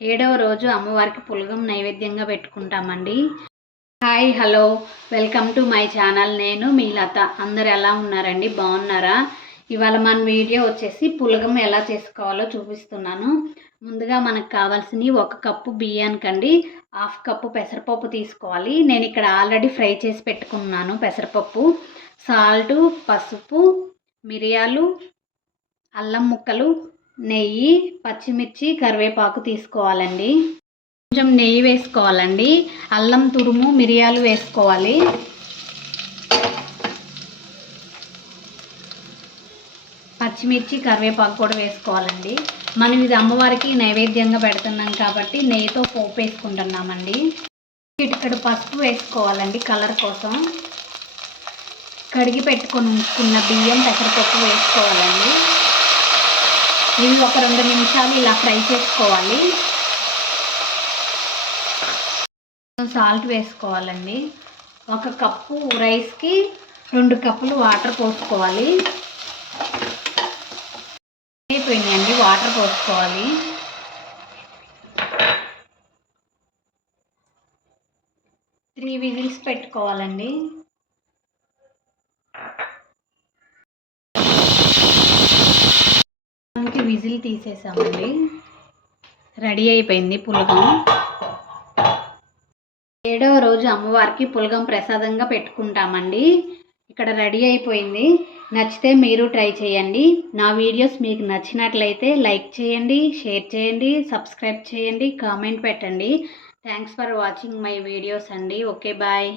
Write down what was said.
ఏడవ రోజు అమ్మవారికి పులగం నైవేద్యంగా పెట్టుకుంటామండి. Hi hello welcome to my channel. నేను మీ లత. అందరు ఎలా ఉన్నారండి? బాగున్నారా? ఇవాళ మన వీడియో వచ్చేసి పులగం ఎలా చేసుకోవాలో చూపిస్తున్నాను. ముందుగా మనకు కావాల్సినవి 1 కప్పు బియ్యానికండి 1/2 కప్పు పెసరపప్పు తీసుకోవాలి. నేను ఇక్కడ ఆల్రెడీ ఫ్రై చేసి పెట్టుకున్నాను పెసరపప్పు. సాల్టు, పసుపు, మిరియాలు, అల్లం ముక్కలు, నెయ్యి, పచ్చిమిర్చి, కరివేపాకు తీసుకోవాలండి. కొంచెం నెయ్యి వేసుకోవాలండి. అల్లం తురుము, మిరియాలు వేసుకోవాలి. పచ్చిమిర్చి, కరివేపాకు కూడా వేసుకోవాలండి. మనం ఇది అమ్మవారికి నైవేద్యంగా పెడుతున్నాం కాబట్టి నెయ్యితో పోపు వేసుకుంటున్నామండి. చిటికెడు పసుపు వేసుకోవాలండి కలర్ కోసం. కడిగి పెట్టుకొని ఉంచుకున్న బియ్యం, పెసరపప్పు వేసుకోవాలండి. ఇవి ఒక 2 నిమిషాలు ఇలా ఫ్రై చేసుకోవాలి. సాల్ట్ వేసుకోవాలండి. 1 కప్పు రైస్కి 2 కప్పులు వాటర్ పోసుకోవాలి. అయిపోయినాయండి, వాటర్ పోసుకోవాలి. త్రీ విజిల్స్ పెట్టుకోవాలండి. విజిల్ తీసేసామండి. రెడీ అయిపోయింది పులగం. ఏడవ రోజు అమ్మవారికి పులగం ప్రసాదంగా పెట్టుకుంటామండి. ఇక్కడ రెడీ అయిపోయింది. నచ్చితే మీరు ట్రై చేయండి. నా వీడియోస్ మీకు నచ్చినట్లయితే లైక్ చేయండి, షేర్ చేయండి, సబ్స్క్రైబ్ చేయండి, కామెంట్ పెట్టండి. Thanks for watching my videos అండి. Okay bye.